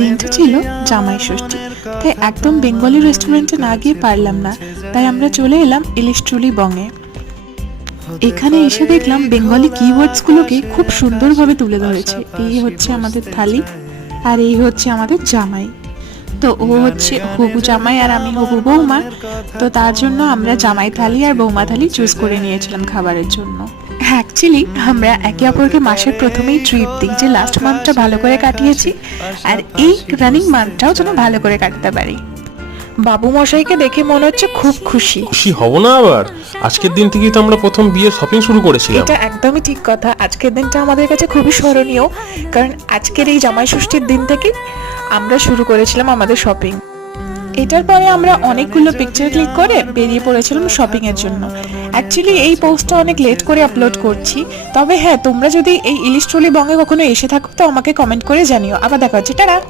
দিনটা ছিল জামাই ষষ্ঠী, তাই একদম বেঙ্গলি রেস্টুরেন্টে না গিয়ে পারলাম না, তাই আমরা চলে এলাম ইলিশটুলি বঙে। এখানে এসে দেখলাম বেঙ্গলি কিওয়ার্ডসগুলোকে খুব সুন্দরভাবে তুলে ধরেছে। এই হচ্ছে আমাদের থালি, আর এই হচ্ছে আমাদের জামাই। তো ও হচ্ছে হবু জামাই আর আমি হবু বৌমা। তো তার জন্য আমরা জামাই থালি আর বৌমা থালি চুজ করে নিয়েছিলাম খাবারের জন্য। অ্যাকচুয়ালি আমরা একে অপরকে মাসের প্রথমেই ট্রিট দিই যে লাস্ট মান্থটা ভালো করে কাটিয়েছি, আর এই রানিং মান্থটাও যেন ভালো করে কাটতে পারি। বাবু মশাইকে দেখে মনে হচ্ছে খুব খুশি। খুশি হব না আবার? আজকের দিন থেকেই তো আমরা প্রথম বিয়ের শপিং শুরু করেছিলাম। এটা একদমই ঠিক কথা। আজকের দিনটা আমাদের কাছে খুবই স্মরণীয়, কারণ আজকের এই জামাই ষষ্ঠীর দিন থেকে আমরা শুরু করেছিলাম আমাদের শপিং। এটার পরে আমরা অনেকগুলো পিকচার ক্লিক করে বেরিয়ে পড়েছিলাম শপিং এর জন্য। অ্যাকচুয়ালি এই পোস্টটা অনেক লেট করে আপলোড করছি, তবে হ্যাঁ, তোমরা যদি এই ইলিশটুলি বঙ্গে কখনো এসে থাকো তো আমাকে কমেন্ট করে জানিও। আবার দেখা হচ্ছে, টাটা।